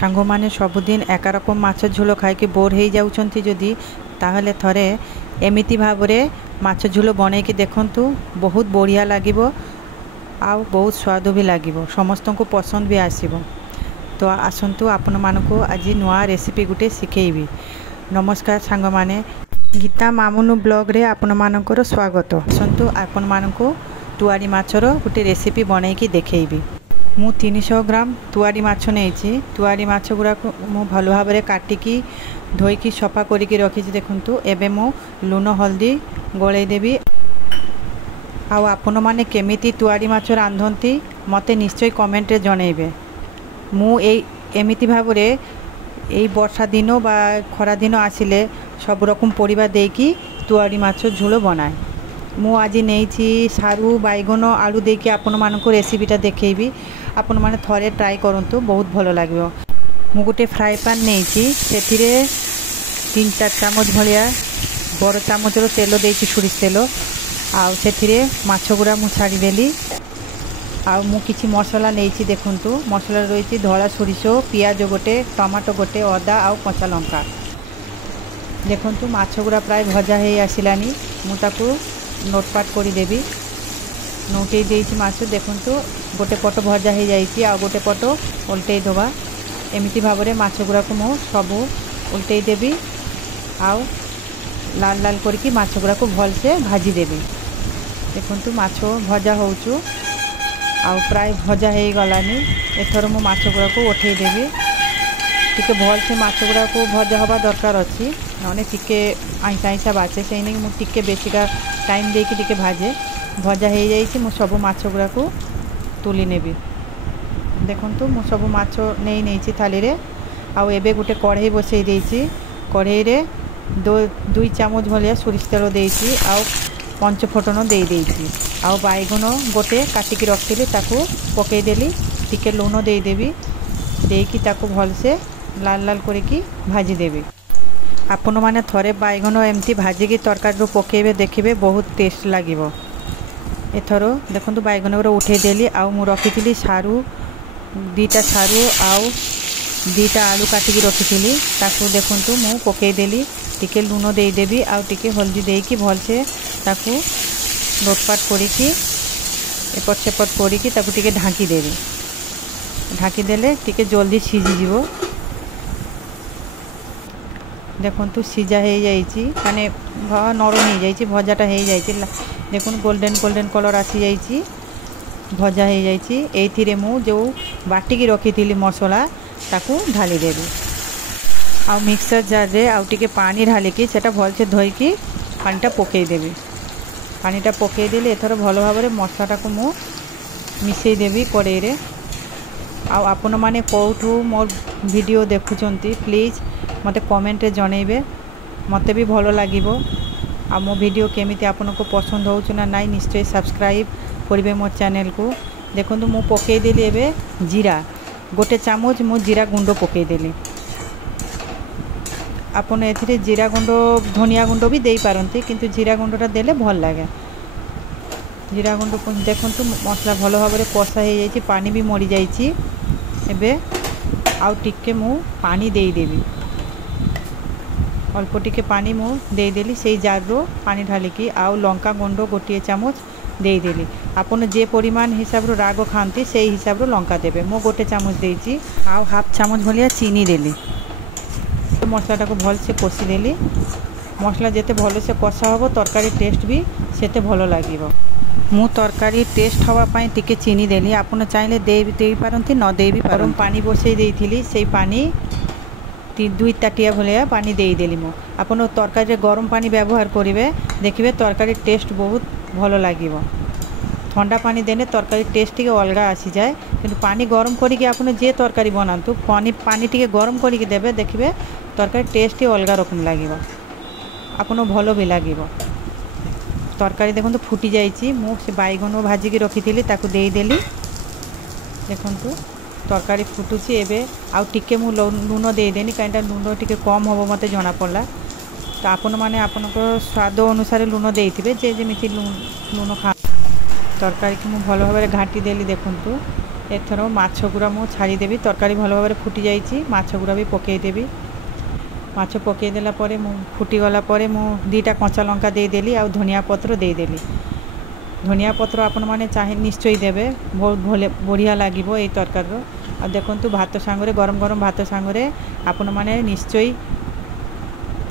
ସାଙ୍ଗମାନେ ସବୁଦିନ ଏକା ରକମ ମାଛ ଝୋଳ ଖାଇକି ବୋର୍ ହେଇଯାଉଛନ୍ତି ଯଦି ତାହେଲେ ଥରେ ଏମିତି ଭାବରେ ମାଛ ଝୋଳ ବନେଇକି ଦେଖନ୍ତୁ। ବହୁତ ବଢ଼ିଆ ଲାଗିବ ଆଉ ବହୁତ ସ୍ୱାଦ ବି ଲାଗିବ, ସମସ୍ତଙ୍କୁ ପସନ୍ଦ ବି ଆସିବ। ତ ଆସନ୍ତୁ ଆପଣମାନଙ୍କୁ ଆଜି ନୂଆ ରେସିପି ଗୋଟେ ଶିଖେଇବି। ନମସ୍କାର ସାଙ୍ଗମାନେ, ଗୀତା ମାମୁନୁ ବ୍ଲଗ୍ରେ ଆପଣମାନଙ୍କର ସ୍ୱାଗତ। ଆସନ୍ତୁ ଆପଣମାନଙ୍କୁ ତୁଆଡ଼ି ମାଛର ଗୋଟେ ରେସିପି ବନେଇକି ଦେଖେଇବି। ମୁଁ 300 ଗ୍ରାମ ତୁଆଡ଼ି ମାଛ ନେଇଛି। ତୁଆଡ଼ି ମାଛ ଗୁଡ଼ାକୁ ମୁଁ ଭଲ ଭାବରେ କାଟିକି ଧୋଇକି ସଫା କରିକି ରଖିଛି। ଦେଖନ୍ତୁ ଏବେ ମୁଁ ଲୁଣ ହଳଦୀ ଗୋଳେଇ ଦେବି। ଆଉ ଆପଣମାନେ କେମିତି ତୁଆଡ଼ି ମାଛ ରାନ୍ଧନ୍ତି ମୋତେ ନିଶ୍ଚୟ କମେଣ୍ଟରେ ଜଣାଇବେ। ମୁଁ ଏମିତି ଭାବରେ ଏଇ ବର୍ଷା ଦିନ ବା ଖରା ଦିନ ଆସିଲେ ସବୁ ରକମ ପରିବା ଦେଇକି ତୁଆଡ଼ି ମାଛ ଝୋଳ ବନାଏ। ମୁଁ ଆଜି ନେଇଛି ସାରୁ ବାଇଗଣ ଆଳୁ ଦେଇକି ଆପଣମାନଙ୍କୁ ରେସିପିଟା ଦେଖେଇବି। ଆପଣମାନେ ଥରେ ଟ୍ରାଏ କରନ୍ତୁ, ବହୁତ ଭଲ ଲାଗିବ। ମୁଁ ଗୋଟେ ଫ୍ରାଏ ପ୍ୟାନ୍ ନେଇଛି, ସେଥିରେ 3-4 ଚାମଚ ଭଳିଆ ବଡ଼ ଚାମଚର ତେଲ ଦେଇଛି, ସୋରିଷ ତେଲ। ଆଉ ସେଥିରେ ମାଛ ଗୁଡ଼ା ମୁଁ ଛାଡ଼ିଦେଲି। ଆଉ ମୁଁ କିଛି ମସଲା ନେଇଛି। ଦେଖନ୍ତୁ ମସଲା ରହିଛି ଧଳା ସୋରିଷ, ପିଆଜ ଗୋଟେ, ଟମାଟୋ ଗୋଟେ, ଅଦା ଆଉ କଞ୍ଚା ଲଙ୍କା। ଦେଖନ୍ତୁ ମାଛ ଗୁଡ଼ା ପ୍ରାୟ ଭଜା ହେଇ ଆସିଲାନି। ମୁଁ ତାକୁ ନୋଟପାଟ କରିଦେବି। ନୋଟେଇ ଦେଇଛି ମାଛ। ଦେଖନ୍ତୁ ଗୋଟେ ପଟ ଭଜା ହେଇଯାଇଛି, ଆଉ ଗୋଟେ ପଟ ଓଲଟେଇ ଦେବା। ଏମିତି ଭାବରେ ମାଛ ଗୁଡ଼ାକୁ ମୁଁ ସବୁ ଓଲଟେଇ ଦେବି ଆଉ ଲାଲ ଲାଲ କରିକି ମାଛ ଗୁଡ଼ାକୁ ଭଲସେ ଭାଜିଦେବି। ଦେଖନ୍ତୁ ମାଛ ଭଜା ହେଉଛୁ ଆଉ ପ୍ରାୟ ଭଜା ହେଇଗଲାନି। ଏଥର ମୁଁ ମାଛ ଗୁଡ଼ାକୁ ଉଠେଇ ଦେବି। ଟିକେ ଭଲସେ ମାଛ ଗୁଡ଼ାକୁ ଭଜା ହେବା ଦରକାର ଅଛି, ନହେଲେ ଟିକେ ଆଇଁଷା ଆଇଁଷା ବାଛେ। ସେଇ ନେଇକି ମୁଁ ଟିକେ ବେଶିକା ଟାଇମ୍ ଦେଇକି ଟିକେ ଭାଜେ। ଭଜା ହେଇଯାଇଛି, ମୁଁ ସବୁ ମାଛ ଗୁଡ଼ାକୁ ତୁଲି ନେବି। ଦେଖନ୍ତୁ ମୁଁ ସବୁ ମାଛ ନେଇଛି ଥାଳିରେ। ଆଉ ଏବେ ଗୋଟେ କଢ଼େଇ ବସେଇ ଦେଇଛି। କଢ଼େଇରେ 2 ଚାମଚ ଭଳିଆ ସୋରିଷ ତେଲ ଦେଇଛି ଆଉ 5 ଫୁଟଣ ଦେଇଛି। ଆଉ ବାଇଗଣ ଗୋଟେ କାଟିକି ରଖିଥିଲି ତାକୁ ପକାଇଦେଲି। ଟିକେ ଲୁଣ ଦେଇଦେବି, ଦେଇକି ତାକୁ ଭଲସେ ଲାଲ ଲାଲ କରିକି ଭାଜିଦେବି। ଆପଣମାନେ ଥରେ ବାଇଗଣ ଏମିତି ଭାଜିକି ତରକାରୀରୁ ପକାଇବେ, ଦେଖିବେ ବହୁତ ଟେଷ୍ଟ ଲାଗିବ। ଏଥର ଦେଖନ୍ତୁ ବାଇଗଣ ଗୁଡ଼ା ଉଠେଇଦେଲି। ଆଉ ମୁଁ ରଖିଥିଲି ସାରୁ 2ଟା ସାରୁ ଆଉ 2ଟା ଆଳୁ କାଟିକି ରଖିଥିଲି, ତାକୁ ଦେଖନ୍ତୁ ମୁଁ ପକାଇଦେଲି। ଟିକେ ଲୁଣ ଦେଇଦେବି ଆଉ ଟିକେ ହଳଦୀ ଦେଇକି ଭଲସେ ତାକୁ ଲୋଟପାଟ କରିକି ଏପଟ ସେପଟ କରିକି ତାକୁ ଟିକେ ଢାଙ୍କିଦେବି। ଢାଙ୍କିଦେଲେ ଟିକେ ଜଲ୍ଦି ସିଝିଯିବ। ଦେଖନ୍ତୁ ସିଝା ହେଇଯାଇଛି, ମାନେ ନରମ ହେଇଯାଇଛି, ଭଜାଟା ହେଇଯାଇଛି। ଦେଖନ୍ତୁ ଗୋଲ୍ଡେନ୍ କଲର୍ ଆସିଯାଇଛି, ଭଜା ହେଇଯାଇଛି। ଏଇଥିରେ ମୁଁ ଯେଉଁ ବାଟିକି ରଖିଥିଲି ମସଲା ତାକୁ ଢାଳିଦେବି। ଆଉ ମିକ୍ସର ଜାର୍ରେ ଆଉ ଟିକେ ପାଣି ଢାଳିକି ସେଟା ଭଲସେ ଧୋଇକି ପାଣିଟା ପକାଇଦେବି। ପାଣିଟା ପକାଇଦେଲି। ଏଥର ଭଲ ଭାବରେ ମସଲାଟାକୁ ମୁଁ ମିଶାଇ ଦେବି କଡ଼େଇରେ। ଆଉ ଆପଣମାନେ କେଉଁଠୁ ମୋ ଭିଡ଼ିଓ ଦେଖୁଛନ୍ତି ପ୍ଲିଜ୍ ମୋତେ କମେଣ୍ଟରେ ଜଣାଇବେ, ମୋତେ ବି ଭଲ ଲାଗିବ। ଆଉ ମୋ ଭିଡ଼ିଓ କେମିତି ଆପଣଙ୍କୁ ପସନ୍ଦ ହେଉଛି ନା ନାଇଁ ନିଶ୍ଚୟ ସବସ୍କ୍ରାଇବ୍ କରିବେ ମୋ ଚ୍ୟାନେଲକୁ। ଦେଖନ୍ତୁ ମୁଁ ପକାଇଦେଲି ଏବେ ଜିରା 1 ଚାମଚ ମୁଁ ଜିରା ଗୁଣ୍ଡ ପକାଇଦେଲି। ଆପଣ ଏଥିରେ ଜିରା ଗୁଣ୍ଡ ଧନିଆ ଗୁଣ୍ଡ ବି ଦେଇପାରନ୍ତି, କିନ୍ତୁ ଜିରା ଗୁଣ୍ଡଟା ଦେଲେ ଭଲ ଲାଗେ। ଜିରା ଗୁଣ୍ଡ ଦେଖନ୍ତୁ ମସଲା ଭଲ ଭାବରେ କଷା ହେଇଯାଇଛି, ପାଣି ବି ମରିଯାଇଛି। ଏବେ ଆଉ ଟିକେ ମୁଁ ପାଣି ଦେଇଦେବି। ଅଳ୍ପ ଟିକେ ପାଣି ମୁଁ ଦେଇଦେଲି ସେଇ ଜାର୍ରୁ ପାଣି ଢାଳିକି। ଆଉ ଲଙ୍କା ଗୁଣ୍ଡ 1 ଚାମଚ ଦେଇଦେଲି। ଆପଣ ଯେ ପରିମାଣ ହିସାବରୁ ରାଗ ଖାଆନ୍ତି ସେଇ ହିସାବରୁ ଲଙ୍କା ଦେବେ। ମୁଁ 1 ଚାମଚ ଦେଇଛି। ଆଉ ହାଫ୍ ଚାମଚ ଭଳିଆ ଚିନି ଦେଲି। ମସଲାଟାକୁ ଭଲସେ କଷିଦେଲି। ମସଲା ଯେତେ ଭଲସେ କଷା ହେବ ତରକାରୀ ଟେଷ୍ଟ ବି ସେତେ ଭଲ ଲାଗିବ। ମୁଁ ତରକାରୀ ଟେଷ୍ଟ ହେବା ପାଇଁ ଟିକେ ଚିନି ଦେଲି। ଆପଣ ଚାହିଁଲେ ଦେଇପାରନ୍ତି, ନ ଦେଇ ବି ଗରମ ପାଣି ବସେଇ ଦେଇଥିଲି, ସେଇ ପାଣି 2 ତାଟିଆ ଭଳିଆ ପାଣି ଦେଇଦେଲି ମୁଁ। ଆପଣ ତରକାରୀରେ ଗରମ ପାଣି ବ୍ୟବହାର କରିବେ, ଦେଖିବେ ତରକାରୀ ଟେଷ୍ଟ ବହୁତ ଭଲ ଲାଗିବ। ଥଣ୍ଡା ପାଣି ଦେଲେ ତରକାରୀ ଟେଷ୍ଟ ଟିକେ ଅଲଗା ଆସିଯାଏ। କିନ୍ତୁ ପାଣି ଗରମ କରିକି ଆପଣ ଯେ ତରକାରୀ ବନାନ୍ତୁ ପାଣି ଟିକେ ଗରମ କରିକି ଦେବେ, ଦେଖିବେ ତରକାରୀ ଟେଷ୍ଟ ଅଲଗା ରକମ ଲାଗିବ, ଆପଣଙ୍କୁ ଭଲ ବି ଲାଗିବ। ତରକାରୀ ଦେଖନ୍ତୁ ଫୁଟି ଯାଇଛି। ମୁଁ ସେ ବାଇଗଣ ଭାଜିକି ରଖିଥିଲି ତାକୁ ଦେଇଦେଲି। ଦେଖନ୍ତୁ ତରକାରୀ ଫୁଟୁଛି ଏବେ। ଆଉ ଟିକେ ମୁଁ ଲୁଣ ଦେଇଦେନି, କାହିଁକିନା ଲୁଣ ଟିକେ କମ୍ ହେବ ମୋତେ ଜଣାପଡ଼ିଲା। ତ ଆପଣମାନେ ଆପଣଙ୍କ ସ୍ୱାଦ ଅନୁସାରେ ଲୁଣ ଦେଇଥିବେ, ଯେ ଯେମିତି ଲୁଣ ତରକାରୀକି ମୁଁ ଭଲ ଭାବରେ ଘାଣ୍ଟି ଦେଲି। ଦେଖନ୍ତୁ एथर माछ गुड़ा मु छाड़ीदेवी तरकारी भल भाव फुटी जाइए माछ गुड़ा भी पकईदेवी माछ पकईदेला फुटीगला मु 2टा कंचा लंका देदेली आ धनिया पत्र देदेली धनिया पत्र आपण मैंने चाहे निश्चय देवे बहुत बढ़िया लगे ये तरकारी आ देखु भात सांगरे गरम गरम भात सांगरे आपण मैंने निश्चय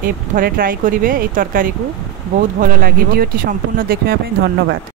थे ट्राई करेंगे ये तरकारी को बहुत भल लगे। वीडियोटी संपूर्ण देखने धन्यवाद।